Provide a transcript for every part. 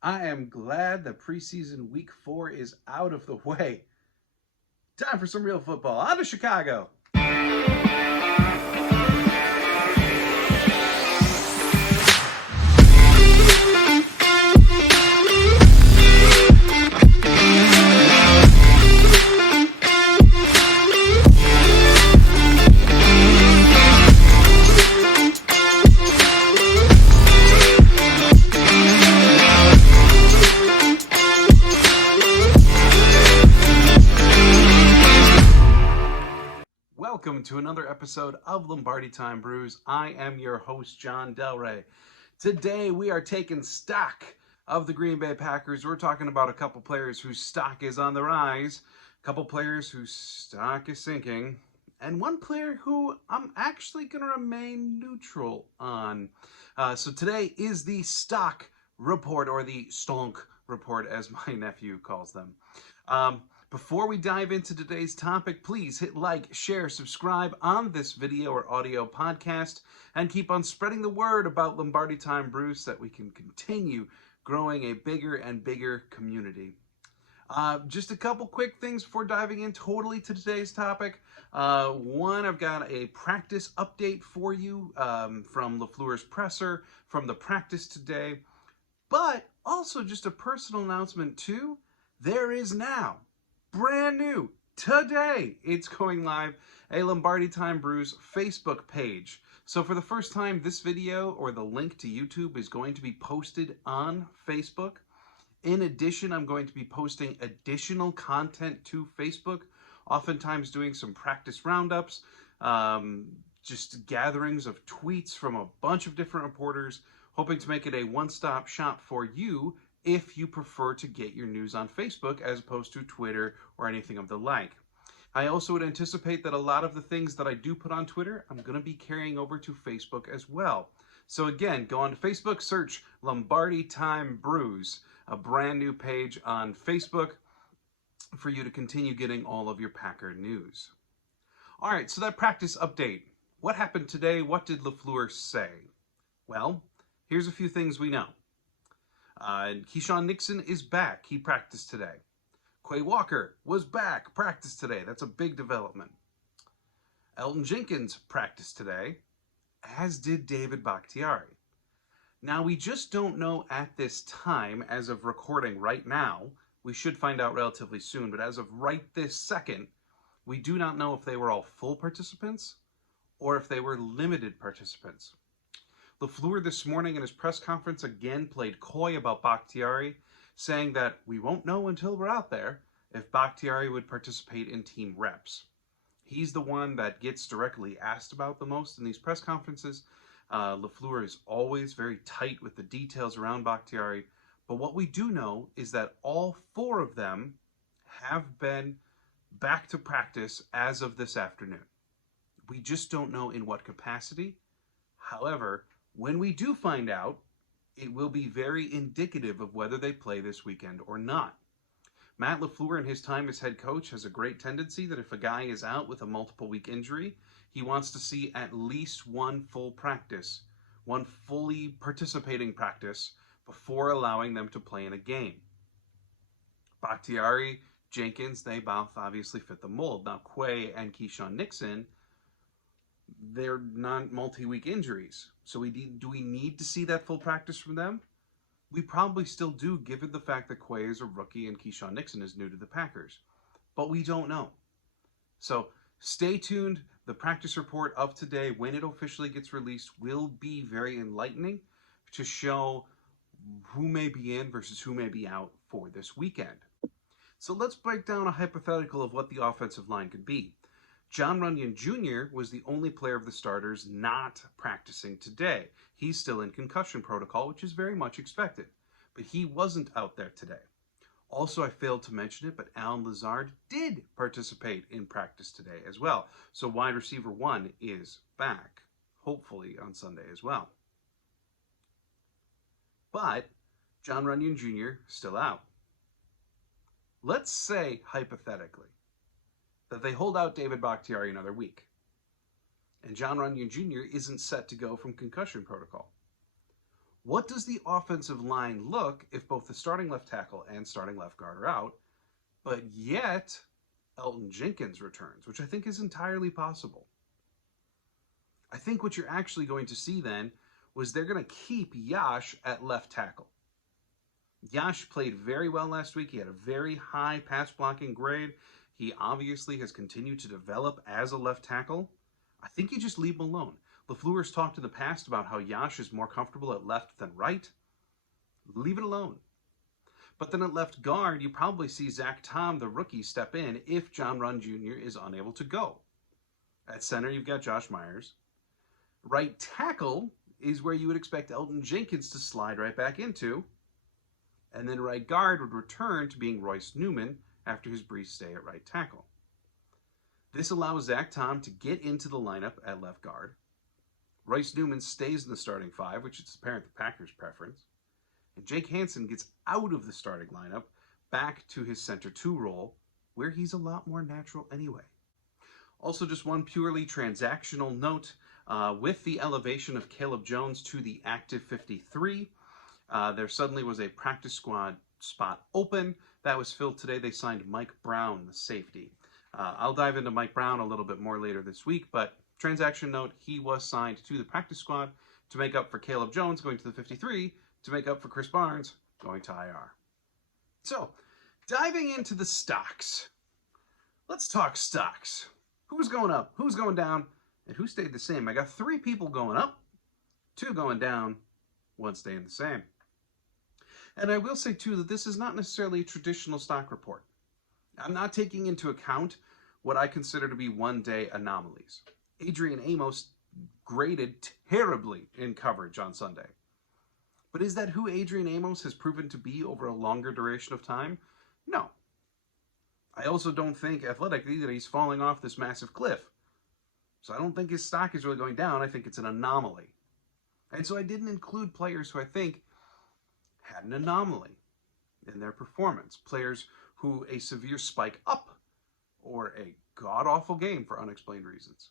I am glad that preseason week 4 is out of the way. Time for some real football. On to Chicago. Welcome to another episode of Lombardi Time Brews. I am your host, John Del Rey. Today we are taking stock of the Green Bay Packers. We're talking about a couple players whose stock is on the rise, a couple players whose stock is sinking, and one player who I'm actually going to remain neutral on. So today is the stock report, or the stonk report, as my nephew calls them. Before we dive into today's topic, please hit like, share, subscribe on this video or audio podcast, and keep on spreading the word about Lombardi Time Brews so that we can continue growing a bigger and bigger community. Just a couple quick things before diving in totally to today's topic. One, I've got a practice update for you from LaFleur's presser from the practice today, but also just a personal announcement too. There is now, brand new, today, it's going live, a Lombardi Time Brews Facebook page. So for the first time, this video or the link to YouTube is going to be posted on Facebook. In addition, I'm going to be posting additional content to Facebook, oftentimes doing some practice roundups, just gatherings of tweets from a bunch of different reporters, hoping to make it a one-stop shop for you if you prefer to get your news on Facebook as opposed to Twitter or anything of the like. I also would anticipate that a lot of the things that I do put on Twitter, I'm going to be carrying over to Facebook as well. So again, go on to Facebook, search Lombardi Time Brews, a brand new page on Facebook for you to continue getting all of your Packer news. All right, so that practice update. What happened today? What did LaFleur say? Well, here's a few things we know. Keyshawn Nixon is back. He practiced today. Quay Walker was back. Practiced today. That's a big development. Elgton Jenkins practiced today, as did David Bakhtiari. Now, we just don't know at this time, as of recording right now. We should find out relatively soon, but as of right this second, we do not know if they were all full participants or if they were limited participants. LaFleur this morning in his press conference again played coy about Bakhtiari, saying that we won't know until we're out there if Bakhtiari would participate in team reps. He's the one that gets directly asked about the most in these press conferences. LaFleur is always very tight with the details around Bakhtiari, but what we do know is that all four of them have been back to practice as of this afternoon. We just don't know in what capacity. However, when we do find out, it will be very indicative of whether they play this weekend or not. Matt LaFleur, in his time as head coach, has a great tendency that if a guy is out with a multiple week injury, he wants to see at least one full practice, one fully participating practice, before allowing them to play in a game. Bakhtiari, Jenkins, they both obviously fit the mold. Now, Quay and Keyshawn Nixon, they're not multi-week injuries. So do we need to see that full practice from them? We probably still do, given the fact that Quay is a rookie and Keyshawn Nixon is new to the Packers. But we don't know. So stay tuned. The practice report of today, when it officially gets released, will be very enlightening to show who may be in versus who may be out for this weekend. So let's break down a hypothetical of what the offensive line could be. Jon Runyan Jr. was the only player of the starters not practicing today. He's still in concussion protocol, which is very much expected, but he wasn't out there today. Also, I failed to mention it, but Allen Lazard did participate in practice today as well. So wide receiver 1 is back, hopefully on Sunday as well. But Jon Runyan Jr. still out. Let's say, hypothetically, that they hold out David Bakhtiari another week, and Jon Runyan Jr. isn't set to go from concussion protocol. What does the offensive line look if both the starting left tackle and starting left guard are out, but yet Elgton Jenkins returns, which I think is entirely possible? I think what you're actually going to see then was they're going to keep Yash at left tackle. Yash played very well last week. He had a very high pass blocking grade. He obviously has continued to develop as a left tackle. I think you just leave him alone. LaFleur's talked in the past about how Yash is more comfortable at left than right. Leave it alone. But then at left guard, you probably see Zach Tom, the rookie, step in if John Runn Jr. is unable to go. At center, you've got Josh Myers. Right tackle is where you would expect Elgton Jenkins to slide right back into. And then right guard would return to being Royce Newman after his brief stay at right tackle. This allows Zach Tom to get into the lineup at left guard. Royce Newman stays in the starting five, which is apparent the Packers' preference. And Jake Hansen gets out of the starting lineup back to his center two role, where he's a lot more natural anyway. Also, just one purely transactional note, with the elevation of Caleb Jones to the active 53, there suddenly was a practice squad spot open. That was filled today. They signed Mike Brown, the safety. I'll dive into Mike Brown a little bit more later this week, but transaction note, he was signed to the practice squad to make up for Caleb Jones going to the 53, to make up for Chris Barnes going to IR. So, diving into the stocks. Let's talk stocks. Who's going up, who's going down, and who stayed the same? I got 3 people going up, 2 going down, 1 staying the same. And I will say, too, that this is not necessarily a traditional stock report. I'm not taking into account what I consider to be one-day anomalies. Adrian Amos graded terribly in coverage on Sunday. But is that who Adrian Amos has proven to be over a longer duration of time? No. I also don't think athletically that he's falling off this massive cliff. So I don't think his stock is really going down. I think it's an anomaly. And so I didn't include players who I think had an anomaly in their performance. Players who a severe spike up or a god-awful game for unexplained reasons.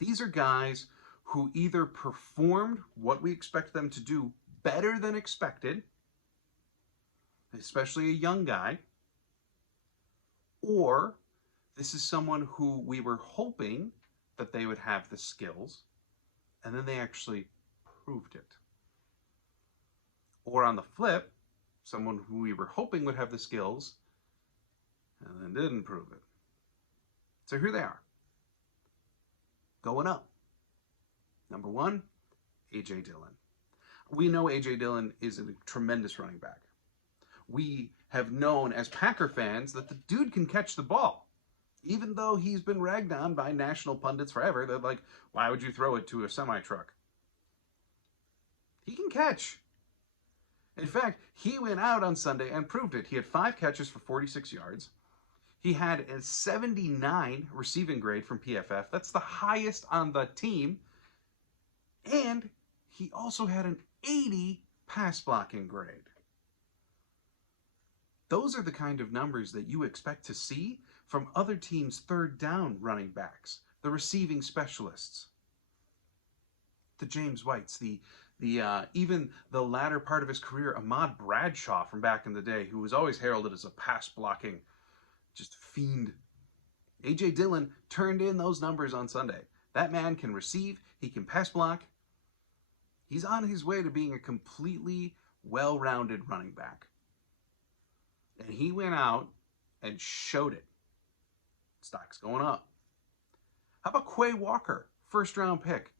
These are guys who either performed what we expect them to do better than expected, especially a young guy, or this is someone who we were hoping that they would have the skills, and then they actually proved it. Or on the flip, someone who we were hoping would have the skills, and then didn't prove it. So here they are. Going up. Number 1, A.J. Dillon. We know A.J. Dillon is a tremendous running back. We have known as Packer fans that the dude can catch the ball. Even though he's been ragged on by national pundits forever, they're like, why would you throw it to a semi-truck? He can catch. In fact, he went out on Sunday and proved it. He had 5 catches for 46 yards. He had a 79 receiving grade from PFF. That's the highest on the team. And he also had an 80 pass blocking grade. Those are the kind of numbers that you expect to see from other teams' third down running backs, the receiving specialists, the James Whites, even the latter part of his career, Ahmad Bradshaw from back in the day, who was always heralded as a pass blocking just fiend. A.J. Dillon turned in those numbers on Sunday. That man can receive, he can pass block. He's on his way to being a completely well-rounded running back. And he went out and showed it. Stock's going up. How about Quay Walker, first-round pick?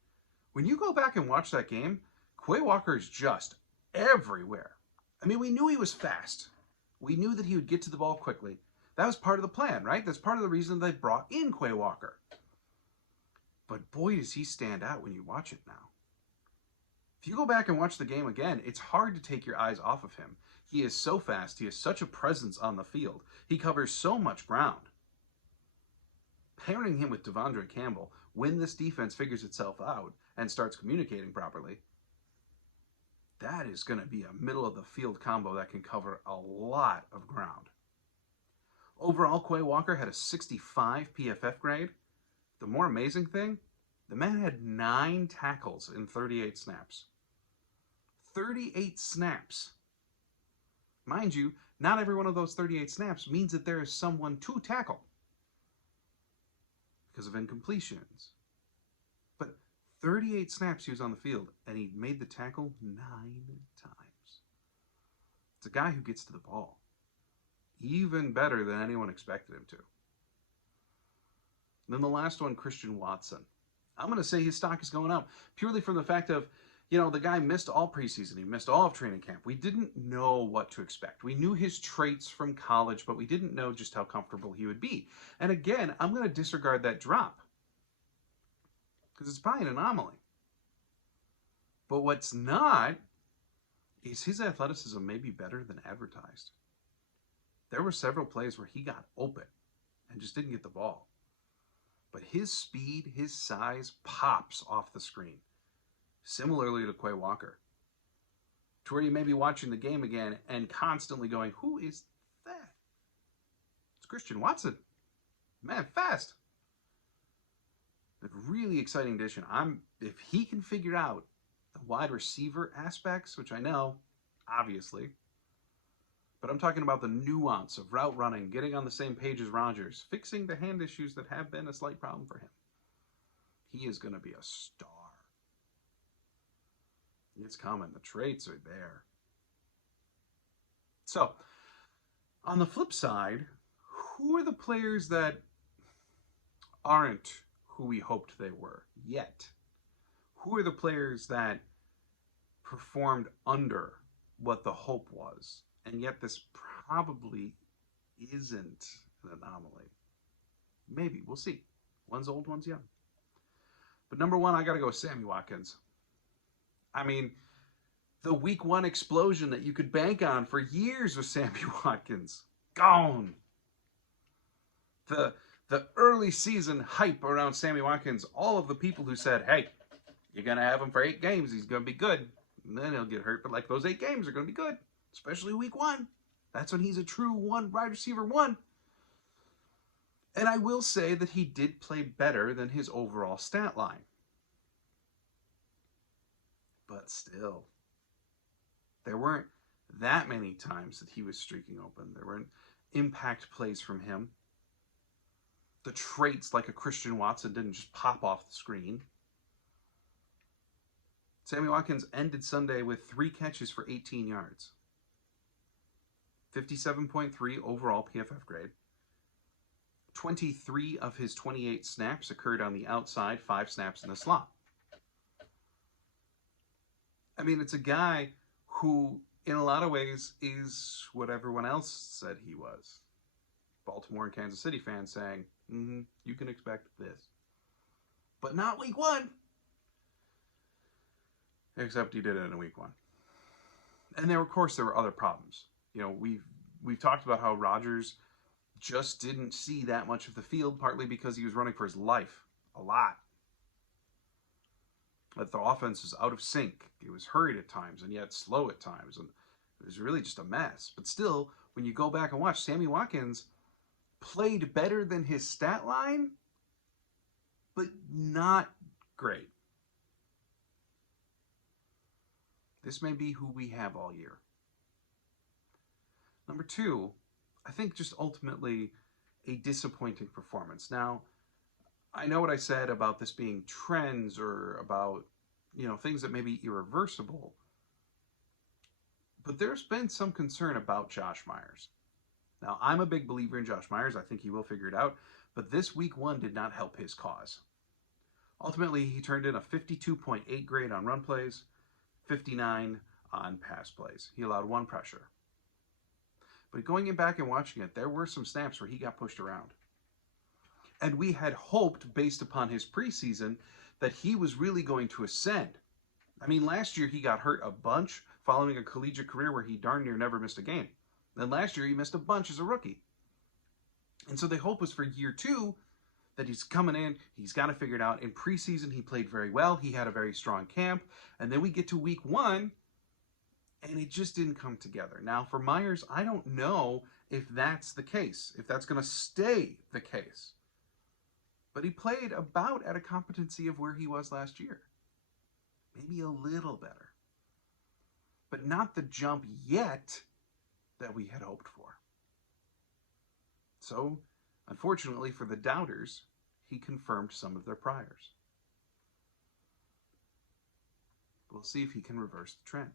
When you go back and watch that game, Quay Walker is just everywhere. I mean, we knew he was fast. We knew that he would get to the ball quickly. That was part of the plan, right? That's part of the reason they brought in Quay Walker. But boy, does he stand out when you watch it now. If you go back and watch the game again, it's hard to take your eyes off of him. He is so fast. He has such a presence on the field. He covers so much ground. Pairing him with Devondre Campbell, when this defense figures itself out and starts communicating properly, that is going to be a middle-of-the-field combo that can cover a lot of ground. Overall, Quay Walker had a 65 PFF grade. The more amazing thing, the man had 9 tackles in 38 snaps. 38 snaps. Mind you, not every one of those 38 snaps means that there is someone to tackle because of incompletions. But 38 snaps he was on the field, and he made the tackle 9 times. It's a guy who gets to the ball. Even better than anyone expected him to. And then the last one, Christian Watson. I'm going to say his stock is going up purely from the fact of, the guy missed all preseason. He missed all of training camp. We didn't know what to expect. We knew his traits from college, but we didn't know just how comfortable he would be. And again, I'm going to disregard that drop because it's probably an anomaly. But what's not is his athleticism may be better than advertised. There were several plays where he got open and just didn't get the ball. But his speed, his size pops off the screen. Similarly to Quay Walker. To where you may be watching the game again and constantly going, who is that? It's Christian Watson. Man, fast. A really exciting addition. If he can figure out the wide receiver aspects, which I know, obviously, but I'm talking about the nuance of route running, getting on the same page as Rodgers, fixing the hand issues that have been a slight problem for him. He is going to be a star. It's coming. The traits are there. So, on the flip side, who are the players that aren't who we hoped they were yet? Who are the players that performed under what the hope was? And yet this probably isn't an anomaly. Maybe. We'll see. One's old, one's young. But number one, I got to go with Sammy Watkins. I mean, the week one explosion that you could bank on for years with Sammy Watkins, gone. The early season hype around Sammy Watkins, all of the people who said, hey, you're going to have him for 8 games, he's going to be good. And then he'll get hurt, but like those 8 games are going to be good, especially week one. That's when he's a true wide receiver one. And I will say that he did play better than his overall stat line. But still, there weren't that many times that he was streaking open. There weren't impact plays from him. The traits like a Christian Watson didn't just pop off the screen. Sammy Watkins ended Sunday with 3 catches for 18 yards. 57.3 overall PFF grade. 23 of his 28 snaps occurred on the outside, 5 snaps in the slot. I mean, it's a guy who, in a lot of ways, is what everyone else said he was. Baltimore and Kansas City fans saying, you can expect this. But not week one. Except he did it in week one. And of course, there were other problems. We've talked about how Rodgers just didn't see that much of the field, partly because he was running for his life a lot. That the offense was out of sync. It was hurried at times and yet slow at times. And it was really just a mess. But still, when you go back and watch, Sammy Watkins played better than his stat line, but not great. This may be who we have all year. Number 2, I think just ultimately a disappointing performance. Now, I know what I said about this being trends or about, things that may be irreversible. But there's been some concern about Josh Myers. Now, I'm a big believer in Josh Myers. I think he will figure it out. But this week one did not help his cause. Ultimately, he turned in a 52.8 grade on run plays, 59 on pass plays. He allowed 1 pressure. But going back and watching it, there were some snaps where he got pushed around. And we had hoped, based upon his preseason, that he was really going to ascend. I mean, last year he got hurt a bunch following a collegiate career where he darn near never missed a game. Then last year he missed a bunch as a rookie. And so the hope was for year 2 that he's coming in, he's got to figure it out. In preseason, he played very well. He had a very strong camp. And then we get to week 1, and it just didn't come together. Now, for Myers, I don't know if that's the case, if that's going to stay the case. But he played about at a competency of where he was last year. Maybe a little better. but not the jump yet that we had hoped for. So, unfortunately for the doubters, he confirmed some of their priors. We'll see if he can reverse the trend.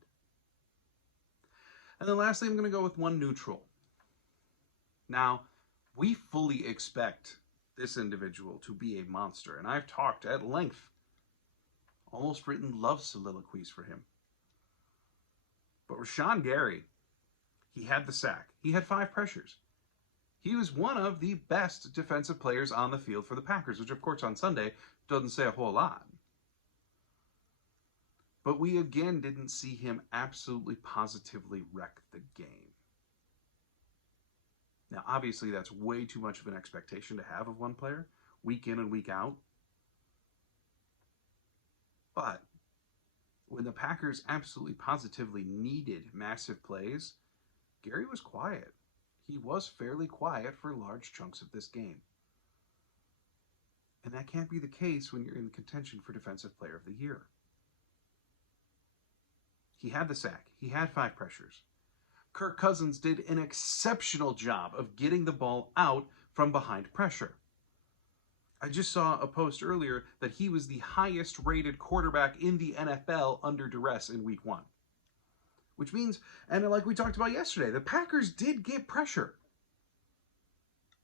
And then lastly, I'm going to go with one neutral. Now, we fully expect this individual to be a monster, and I've talked at length, almost written love soliloquies for him. But Rashawn Gary, he had the sack. He had 5 pressures. He was one of the best defensive players on the field for the Packers, which of course on Sunday doesn't say a whole lot. But we again didn't see him absolutely positively wreck the game. Now obviously that's way too much of an expectation to have of one player, week in and week out. But when the Packers absolutely positively needed massive plays, Gary was quiet. He was fairly quiet for large chunks of this game. And that can't be the case when you're in contention for Defensive Player of the Year. He had the sack. He had 5 pressures. Kirk Cousins did an exceptional job of getting the ball out from behind pressure. I just saw a post earlier that he was the highest rated quarterback in the NFL under duress in week 1. Which means, and like we talked about yesterday, the Packers did get pressure.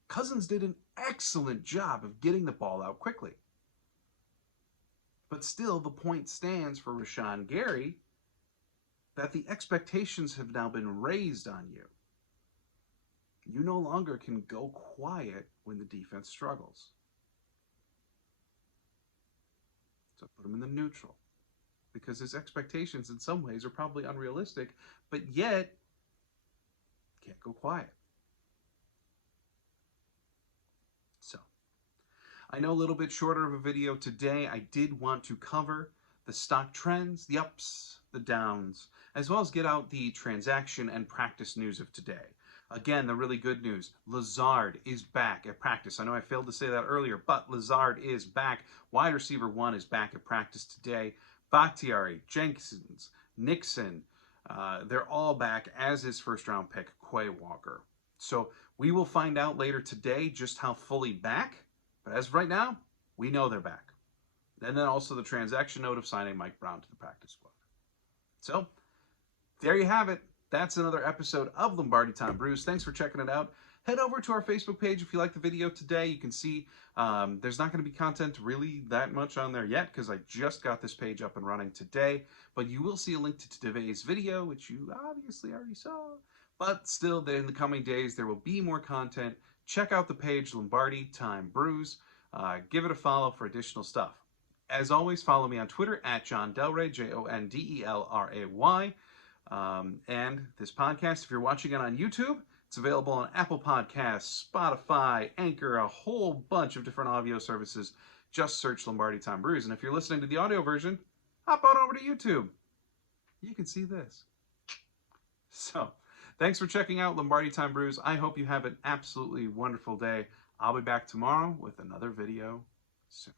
Cousins did an excellent job of getting the ball out quickly. But still, the point stands for Rashawn Gary that the expectations have now been raised on you. You no longer can go quiet when the defense struggles. So put him in the neutral, because his expectations in some ways are probably unrealistic, but yet can't go quiet. So, I know a little bit shorter of a video today. I did want to cover the stock trends, the ups, the downs, as well as get out the transaction and practice news of today. Again, the really good news, Lazard is back at practice. I know I failed to say that earlier, but Lazard is back. Wide receiver 1 is back at practice today. Bakhtiari, Jenkins, Nixon, they're all back, as is first-round pick Quay Walker. So we will find out later today just how fully back, but as of right now, we know they're back. And then also the transaction note of signing Mike Brown to the practice squad. So there you have it. That's another episode of Lombardi Time Brews. Thanks for checking it out. Head over to our Facebook page if you like the video today. You can see there's not going to be content really that much on there yet because I just got this page up and running today. But you will see a link to today's video, which you obviously already saw. But still, in the coming days, there will be more content. Check out the page Lombardi Time Brews. Give it a follow for additional stuff. As always, follow me on Twitter at Jon Delray, Jondelray. And this podcast, if you're watching it on YouTube, it's available on Apple Podcasts, Spotify, Anchor, a whole bunch of different audio services. Just search Lombardi Time Brews. And if you're listening to the audio version, hop on over to YouTube. You can see this. So, thanks for checking out Lombardi Time Brews. I hope you have an absolutely wonderful day. I'll be back tomorrow with another video soon.